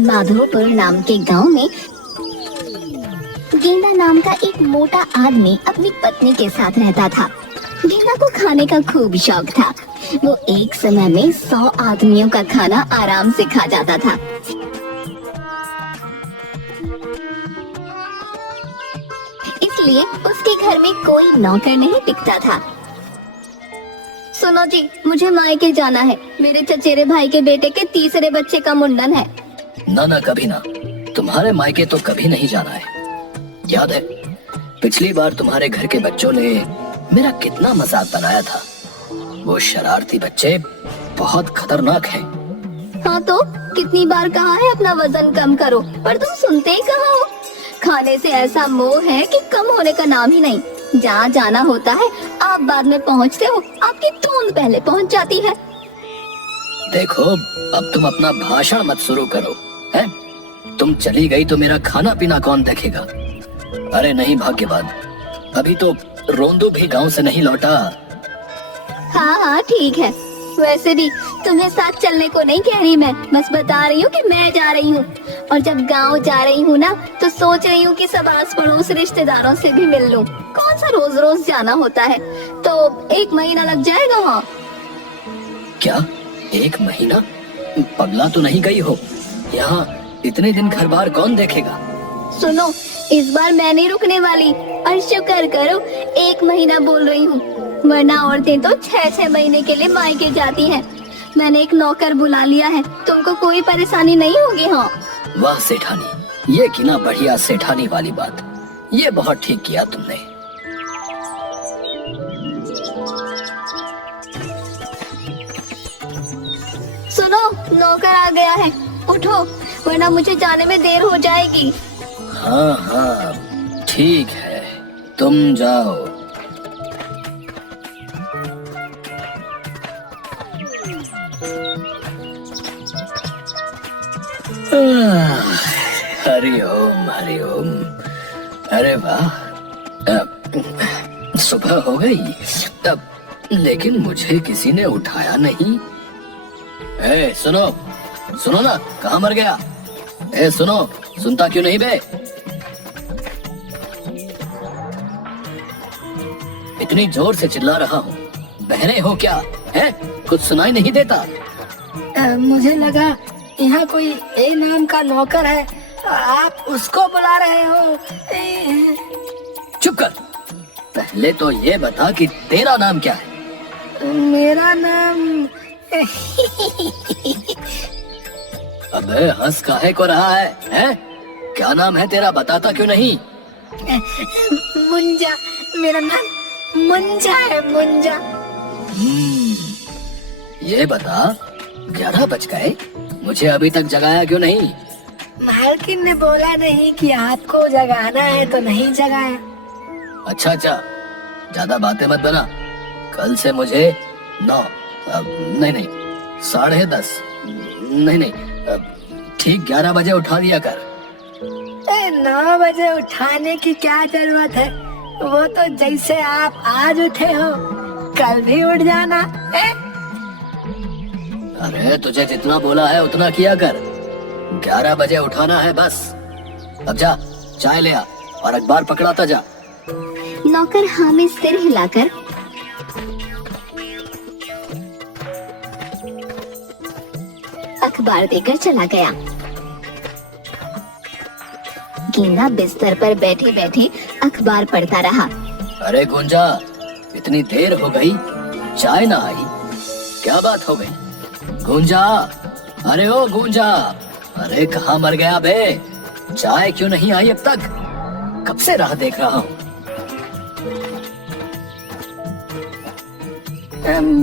माधोपुर नाम के गांव में गेंदा नाम का एक मोटा आदमी अपनी पत्नी के साथ रहता था। गेंदा को खाने का खूब शौक था। वो एक समय में 100 आदमियों का खाना आराम से खा जाता था। इसलिए उसके घर में कोई नौकर नहीं टिकता था। सुनो जी, मुझे मायके जाना है। मेरे चचेरे भाई के बेटे के तीसरे बच्चे का मुंडन है। ना ना, कभी ना। तुम्हारे मायके तो कभी नहीं जाना है। याद है पिछली बार तुम्हारे घर के बच्चों ने मेरा कितना मजाक बनाया था। वो शरारती बच्चे बहुत खतरनाक हैं। हाँ तो कितनी बार कहा है अपना वजन कम करो, पर तुम सुनते ही कहाँ हो। खाने से ऐसा मोह है कि कम होने का नाम ही नहीं। जहाँ जाना होता है आप बाद में पहुँचते हो, आपकी तूंद पहले पहुँच जाती है। देखो, अब तुम अपना भाषण मत शुरू करो, हैं? तुम चली गई तो मेरा खाना पीना कौन देखेगा? अरे नहीं भाग्यवान, अभी तो रोंदू भी गांव से नहीं लौटा। हाँ हाँ ठीक है। वैसे भी तुम्हें साथ चलने को नहीं कह रही मैं, बस बता रही हूँ कि मैं जा रही हूँ। और जब गांव जा रही हूँ ना, तो सोच रही हूँ कि सब आस पड़ोस रिश्तेदारों से भी मिल लूँ। कौन सा रोज रोज जाना होता है, तो 1 महीना लग जाएगा। हाँ। क्या 1 महीना? पगला तो नहीं गई हो? यहाँ इतने दिन घर बार कौन देखेगा? सुनो, इस बार मैं नहीं रुकने वाली, और शुक्र करो 1 महीना बोल रही हूँ, वरना औरतें तो 6-6 महीने के लिए मायके जाती हैं। मैंने एक नौकर बुला लिया है, तुमको कोई परेशानी नहीं होगी। हाँ। वाह सेठानी, ये की ना बढ़िया सेठानी वाली बात। ये बहुत ठीक किया तुमने। सुनो, नौकर आ गया है, उठो वरना मुझे जाने में देर हो जाएगी। हाँ हाँ ठीक है, तुम जाओ। हरिओम हरिओम। अरे वाह, सुबह हो गई तब, लेकिन मुझे किसी ने उठाया नहीं। ए सुनो सुनो ना, कहाँ मर गया? ए सुनो, सुनता क्यों नहीं बे? इतनी जोर से चिल्ला रहा हूँ, बहरे हो क्या? है कुछ सुनाई नहीं देता? मुझे लगा यहाँ कोई ए नाम का नौकर है, आप उसको बुला रहे हो। चुप कर, पहले तो ये बता कि तेरा नाम क्या है? मेरा नाम अबे हंस काहे को रहा है, हैं? क्या नाम है तेरा, बताता क्यों नहीं? मुंजा। मेरा नाम मुंजा है, मुंजा। ये बता, 11 बज गए, मुझे अभी तक जगाया क्यों नहीं? मालकिन ने बोला नहीं कि आपको जगाना है तो नहीं जगाया। अच्छा अच्छा, ज्यादा बातें मत बना। कल से मुझे 9 नहीं 10:30 नहीं ठीक 11 बजे उठा दिया कर। 9 बजे उठाने की क्या जरूरत है? वो तो जैसे आप आज उठे हो कल भी उठ जाना है। अरे तुझे जितना बोला है उतना किया कर। 11 बजे उठाना है बस। अब जा, चाय ले आ और अखबार पकड़ाता जा। नौकर हाँ में सिर हिलाकर अखबार देकर चला गया। गेंदा बिस्तर पर बैठे बैठे अखबार पढ़ता रहा। अरे गुंजा, इतनी देर हो गई, चाय ना आई, क्या बात हो गई? गुंजा, अरे ओ गुंजा, अरे कहाँ मर गया बे? चाय क्यों नहीं आई अब तक? कब से राह देख रहा हूँ।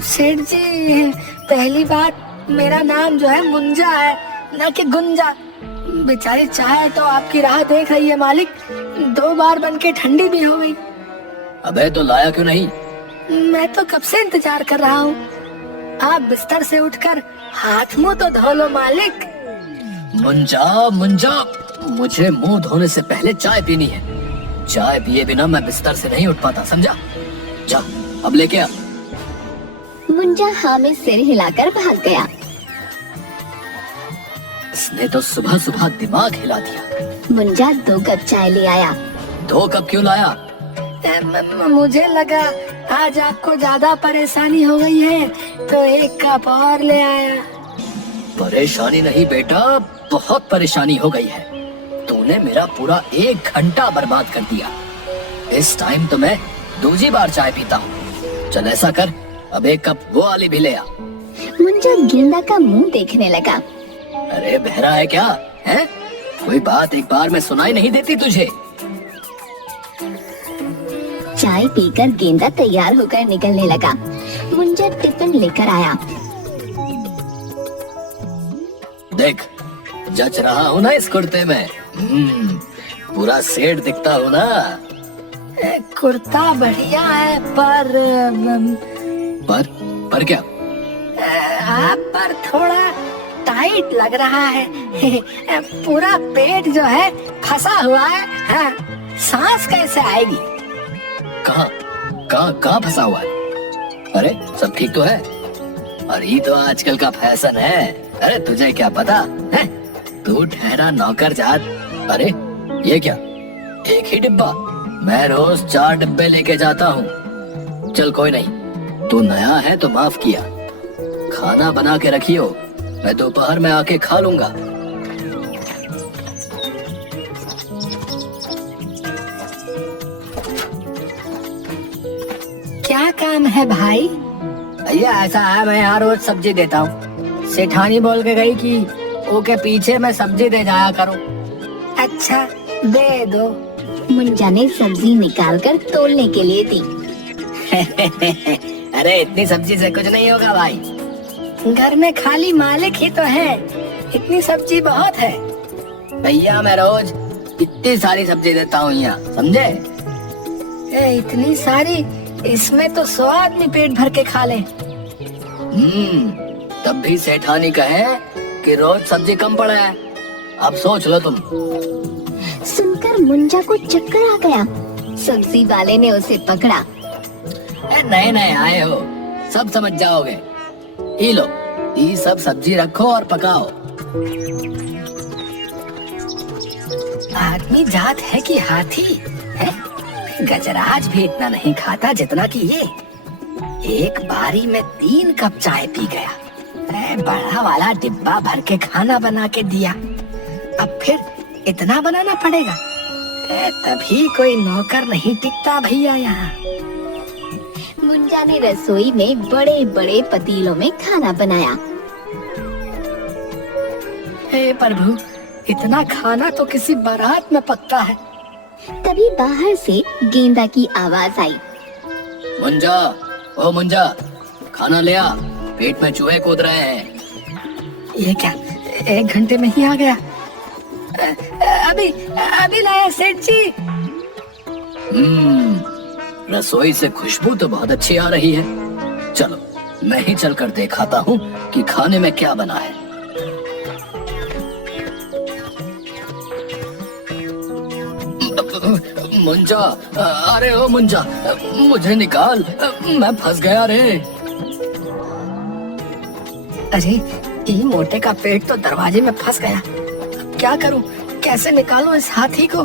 सेठ जी, पहली बात मेरा नाम जो है मुंजा है, ना कि गुंजा। बेचारी चाय तो आपकी राह देख रही है मालिक, 2 बार बन के ठंडी भी हो गई। अबे तो लाया क्यों नहीं? मैं तो कब से इंतजार कर रहा हूँ। आप बिस्तर से उठकर हाथ मुंह तो धो लो मालिक। मुंजा मुंजा, मुझे मुंह धोने से पहले चाय पीनी है। चाय पिए बिना मैं बिस्तर से नहीं उठ पाता, समझा? जा अब लेके आ। मुंजा हाँ में सिर हिलाकर भाग गया। इसने तो सुबह सुबह दिमाग हिला दिया। मुंजा 2 कप चाय ले आया। 2 कप क्यों लाया? मुझे लगा आज आपको ज्यादा परेशानी हो गई है तो 1 कप और ले आया। परेशानी नहीं बेटा, बहुत परेशानी हो गई है। तूने मेरा पूरा 1 घंटा बर्बाद कर दिया। इस टाइम तो मैं दूसरी बार चाय पीता हूँ। चल ऐसा कर, अब 1 कप वो वाली भी ले आ। मुंजा गेंदा का मुंह देखने लगा। अरे बहरा है क्या? है कोई बात एक बार में सुनाई नहीं देती तुझे? चाय पीकर गेंदा तैयार होकर निकलने लगा। मुंजा टिफिन लेकर आया। देख, जच रहा हूँ ना इस कुर्ते में। पूरा सेठ दिखता हूँ ना। कुर्ता बढ़िया है पर क्या? आप पर थोड़ा टाइट लग रहा है। पूरा पेट जो है फंसा हुआ है। हाँ, सांस कैसे आएगी? कहाँ फंसा हुआ है? अरे सब ठीक तो है। और ये तो आजकल का फैशन है। अरे तुझे क्या पता है? तू ठहरा नौकर जात। अरे ये क्या, 1 ही डिब्बा? मैं रोज 4 डिब्बे लेके जाता हूँ। चल कोई नहीं, तू नया है तो माफ किया। खाना बना के रखियो, मैं दोपहर में आके खा लूंगा। क्या काम है भाई? भैया ऐसा है, मैं यहाँ रोज सब्जी देता हूँ। सेठानी बोल के गई कि ओके पीछे मैं सब्जी दे जाया करूँ। अच्छा दे दो। मुंजा ने सब्जी निकालकर तोलने के लिए दी। अरे इतनी सब्जी से कुछ नहीं होगा भाई। घर में खाली मालिक ही तो है, इतनी सब्जी बहुत है। भैया मैं रोज इतनी सारी सब्जी देता हूँ यहाँ, समझे? इतनी सारी, इसमें तो 100 आदमी पेट भर के खा ले। तब भी सेठानी कहे कि रोज सब्जी कम पड़ा है। अब सोच लो तुम। सुनकर मुंजा को चक्कर आ गया। सब्जी वाले ने उसे पकड़ा। नए नए आए हो, सब समझ जाओगे। ये लो, ये सब सब्जी रखो और पकाओ। आदमी जात है कि हाथी है? गजराज भी इतना नहीं खाता जितना कि ये। एक बारी में 3 कप चाय पी गया। बड़ा वाला डिब्बा भर के खाना बना के दिया। अब फिर इतना बनाना पड़ेगा। तभी कोई नौकर नहीं टिकता भैया यहाँ। मुंजा ने रसोई में बड़े बड़े पतीलों में खाना बनाया। हे प्रभु, इतना खाना तो किसी बारात में पकता है। तभी बाहर से गेंदा की आवाज आई। मुंजा, ओ मुंजा, खाना ले आ, पेट में चूहे कूद रहे हैं। ये क्या, 1 घंटे में ही आ गया? अभी लाया सेठ जी। रसोई से खुशबू तो बहुत अच्छी आ रही है। चलो मैं ही चलकर दिखाता हूँ कि खाने में क्या बना है। मुंजा, अरे ओ मुंजा, मुझे निकाल, मैं फंस गया रे। अरे ये मोटे का पेट तो दरवाजे में फंस गया। क्या करूं, कैसे निकालूं इस हाथी को?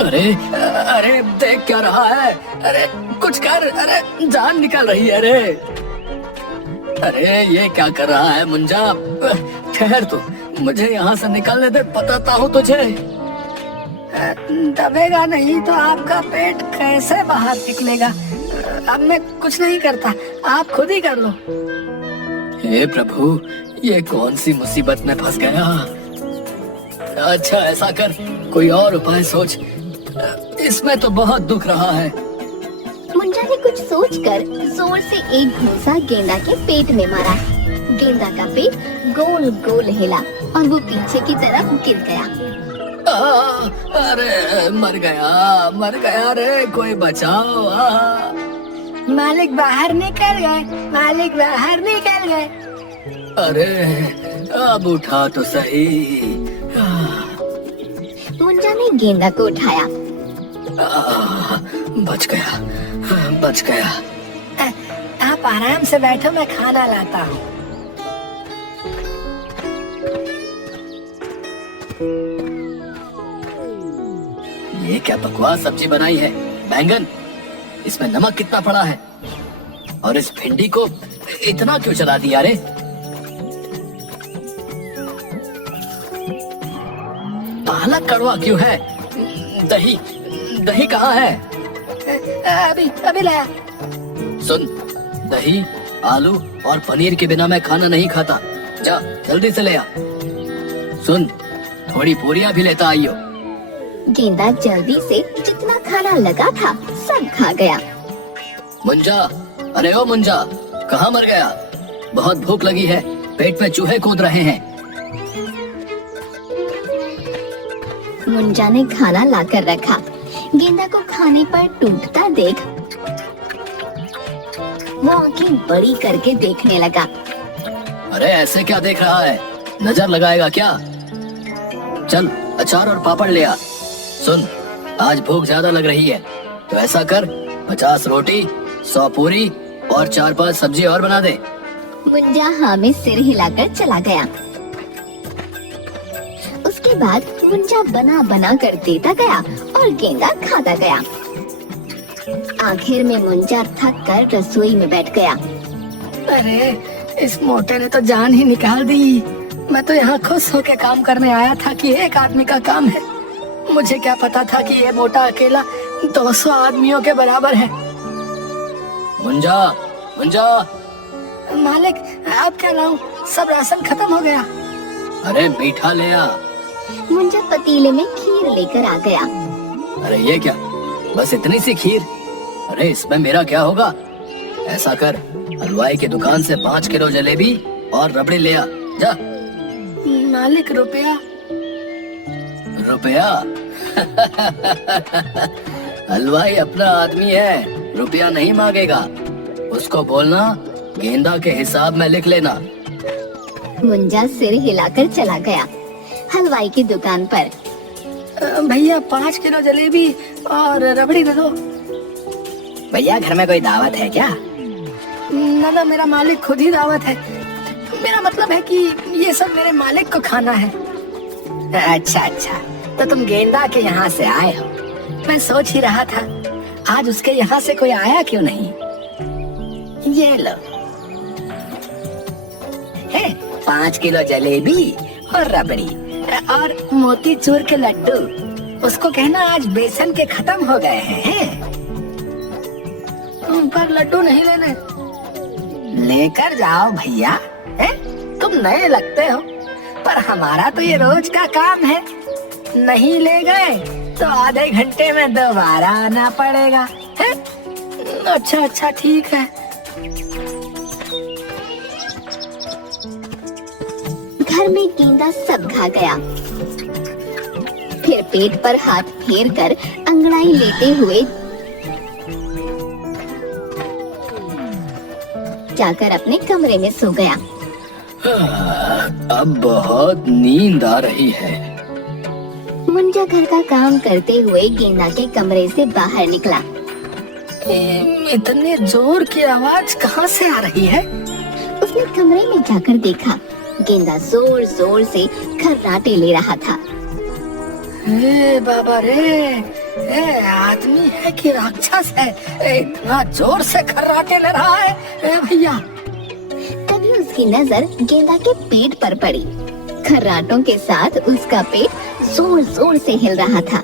अरे अरे देख क्या रहा है? अरे कुछ कर, अरे जान निकल रही है रे। अरे ये क्या कर रहा है मुंजा? ठहर तू, मुझे यहाँ से निकलने दे, बताता हूँ तुझे। दबेगा नहीं तो आपका पेट कैसे बाहर निकलेगा? अब मैं कुछ नहीं करता, आप खुद ही कर लो। हे प्रभु, ये कौन सी मुसीबत में फंस गया? अच्छा ऐसा कर, कोई और उपाय सोच, इसमें तो बहुत दुख रहा है। मुंजा ने कुछ सोचकर जोर से एक घूंसा गेंदा के पेट में मारा। गेंदा का पेट गोल गोल हिला और वो पीछे की तरफ गिर गया। अरे मर गया रे, कोई बचाओ। मालिक बाहर निकल गए, मालिक बाहर निकल गए। अरे अब उठा तो सही। मुंजा ने गेंदा को उठाया। बच गया। आप आराम से बैठो, मैं खाना लाता हूँ। ये क्या बकवास सब्जी बनाई है? बैंगन, इसमें नमक कितना पड़ा है? और इस भिंडी को इतना क्यों चला दिया रे? पालक कड़वा क्यों है? दही दही कहाँ है? अभी अभी लाया। सुन, दही, आलू और पनीर के बिना मैं खाना नहीं खाता। जा जल्दी से ले आ। सुन, थोड़ी पूरियां भी लेता आइयो। गेंदा जल्दी से जितना खाना लगा था सब खा गया। मुंजा, अरे ओ मुंजा, कहाँ मर गया? बहुत भूख लगी है, पेट में चूहे कूद रहे हैं। मुंजा ने खाना लाकर रखा। गेंदा को खाने पर टूटता देख वो आंखें बड़ी करके देखने लगा। अरे ऐसे क्या देख रहा है? नजर लगाएगा क्या? चल अचार और पापड़ ले आ। सुन, आज भूख ज्यादा लग रही है, तो ऐसा कर 50 रोटी, 100 पूरी और 4-5 सब्जी और बना दे। मुंजा हाँ में सिर हिलाकर चला गया। उसके बाद मुंजा बना बना कर देता गया और गेंदा खाता गया। आखिर में मुंजा थक कर रसोई में बैठ गया। अरे इस मोटे ने तो जान ही निकाल दी। मैं तो यहाँ खुश होके काम करने आया था कि एक आदमी का काम है। मुझे क्या पता था कि ये मोटा अकेला 200 आदमियों के बराबर है। मुंजा, मुंजा, मालिक अब क्या लाऊं? सब राशन खत्म हो गया। अरे मीठा ले आ। मुंजा पतीले में खीर लेकर आ गया। अरे ये क्या, बस इतनी सी खीर? अरे इसमें मेरा क्या होगा? ऐसा कर, हलवाई की दुकान से 5 किलो जलेबी और रबड़ी ले आ। जा। मालिक रुपया? रुपया? हलवाई अपना आदमी है, रुपया नहीं मांगेगा। उसको बोलना गेंदा के हिसाब में लिख लेना। मुंजा सिर हिलाकर चला गया हलवाई की दुकान पर। भैया 5 किलो जलेबी और रबड़ी दे दो। भैया घर में कोई दावत है क्या? ना, मेरा मालिक खुद ही दावत है। मेरा मतलब है कि ये सब मेरे मालिक को खाना है। अच्छा, तो तुम गेंदा के यहाँ से आए हो। मैं सोच ही रहा था आज उसके यहाँ से कोई आया क्यों नहीं। ये लो, 5 किलो जलेबी और रबड़ी और मोती चूर के लड्डू। उसको कहना आज बेसन के खत्म हो गए हैं। पर लड्डू नहीं लेने। लेकर जाओ भैया। तुम नए लगते हो, पर हमारा तो ये रोज का काम है। नहीं ले गए तो आधे घंटे में दोबारा आना पड़ेगा। अच्छा ठीक है। घर में गेंदा सब खा गया। फिर पेट पर हाथ फेर कर अंगड़ाई लेते हुए जाकर अपने कमरे में सो गया। अब बहुत नींद आ रही है। मुंजा घर का काम करते हुए गेंदा के कमरे से बाहर निकला। इतने जोर की आवाज कहाँ से आ रही है? उसने कमरे में जाकर देखा गेंदा जोर जोर से खर्राटे ले रहा था। बाबा रे, आदमी है कि राक्षस है? इतना जोर से खर्राटे ले रहा है। भैया। तभी उसकी नजर गेंदा के पेट पर पड़ी। खर्राटों के साथ उसका पेट जोर जोर से हिल रहा था।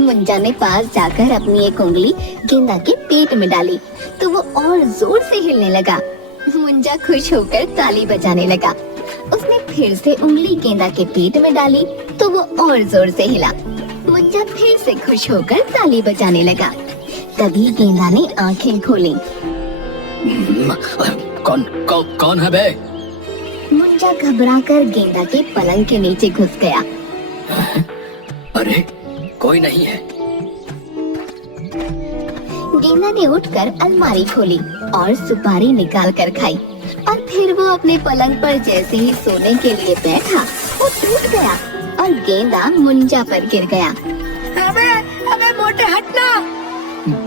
मुंजा ने पास जाकर अपनी एक उंगली गेंदा के पेट में डाली तो वो और जोर से हिलने लगा। मुंजा खुश होकर ताली बजाने लगा। उसने फिर से उंगली गेंदा के पेट में डाली तो वो और जोर से हिला। मुंजा फिर से खुश होकर ताली बजाने लगा। तभी गेंदा ने आंखें खोली। कौन है बे? मुंजा घबराकर गेंदा के पलंग के नीचे घुस गया। अरे कोई नहीं है। गेंदा ने उठकर अलमारी खोली और सुपारी निकाल कर खाई और फिर वो अपने पलंग पर जैसे ही सोने के लिए बैठा वो टूट गया और गेंदा मुंजा पर गिर गया। अबे मोटे हटना।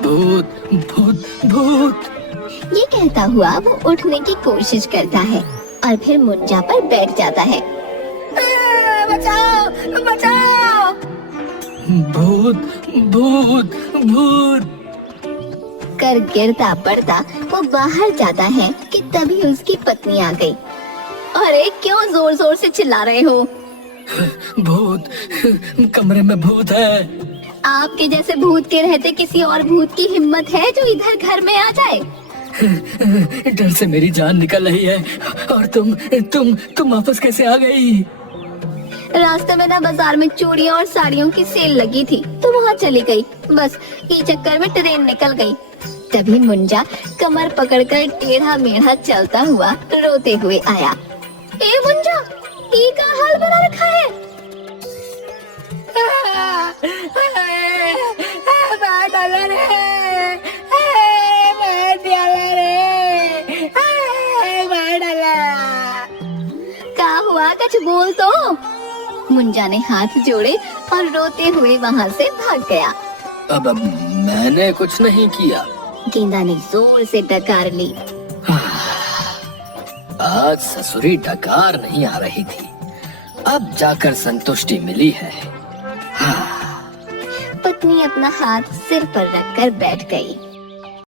भूत भूत भूत। ये कहता हुआ वो उठने की कोशिश करता है और फिर मुंजा पर बैठ जाता है। बचाओ बचाओ। भूत भूत भूत कर गिरता पड़ता वो बाहर जाता है कि तभी उसकी पत्नी आ गई। अरे क्यों जोर जोर से चिल्ला रहे हो? भूत, कमरे में भूत है। आपके जैसे भूत के रहते किसी और भूत की हिम्मत है जो इधर घर में आ जाए? डर से मेरी जान निकल रही है। और तुम वापस कैसे आ गई? रास्ते में ना बाजार में चूड़ियों और साड़ियों की सेल लगी थी तो वहाँ चली गई। बस ये चक्कर में ट्रेन निकल गई। तभी मुंजा कमर पकड़कर टेढ़ा मेढ़ा चलता हुआ रोते हुए आया। ए मुंजा, ये क्या हाल बना रखा है? क्या हुआ, कुछ बोल तो। मुंजा ने हाथ जोड़े और रोते हुए वहाँ से भाग गया। अब मैंने कुछ नहीं किया। गेंदा ने जोर से डकार ली। आज ससुरी डकार नहीं आ रही थी, अब जाकर संतुष्टि मिली है। पत्नी अपना हाथ सिर पर रखकर बैठ गई।